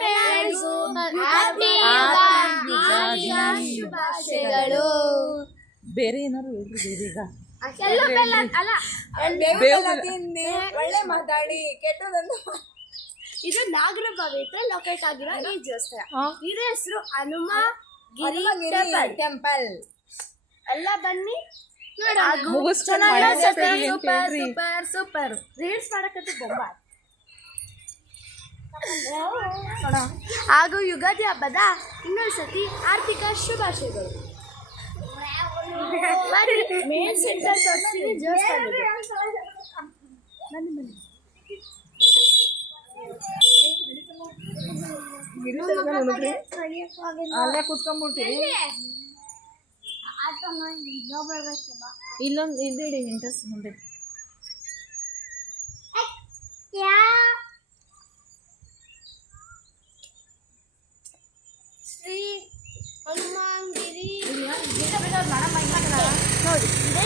Friends, happy Ugadi ಶುಭಾಶಯಗಳು. ಬೇರೆ ಏನಾದ್ರು ಹೇಳ್ರಿ ಬೇರೆ. ಒಳ್ಳೆ ಮಾತಾಡಿ ಕೆಟ್ಟದನ್ನು. ಇದು ನಾಗರಬಾವಿ ಹತ್ರ ಲೊಕೇಟ್ ಆಗಿರೋ ಈ ದೇವಸ್ಥಾನ. ಇದ್ರ ಹೆಸರು ಹನುಮಗಿರಿ ಟೆಂಪಲ್. ಎಲ್ಲ ಬನ್ನಿ ಸೂಪರ್. ರೀಲ್ಸ್ ಮಾಡಕತ್ತು ಬೊಂಬ. ಹಾಗೂ ಯುಗಾದಿ ಹಬ್ಬದ ಇನ್ನೊಂದ್ಸತಿ ಆರ್ಥಿಕ ಶುಭಾಶಯಗಳು. ಮೇನ್ ಸೆಂಟರ್ ತೋರಿಸ್ತೀನಿ ದೇವಸ್ಥಾನ. ಅಲ್ಲೇ ಕುತ್ಕೊಂಡ್ಬಿಡ್ತೀವಿ. ಇಲ್ಲೊಂದು ಇದಿಡಿ ಇಂಟ್ರೆಸ್ಟ್ ಮುಂದೆ. ಶ್ರೀ ಹನುಮಗಿರಿ ನೋಡಿ ಇದೇ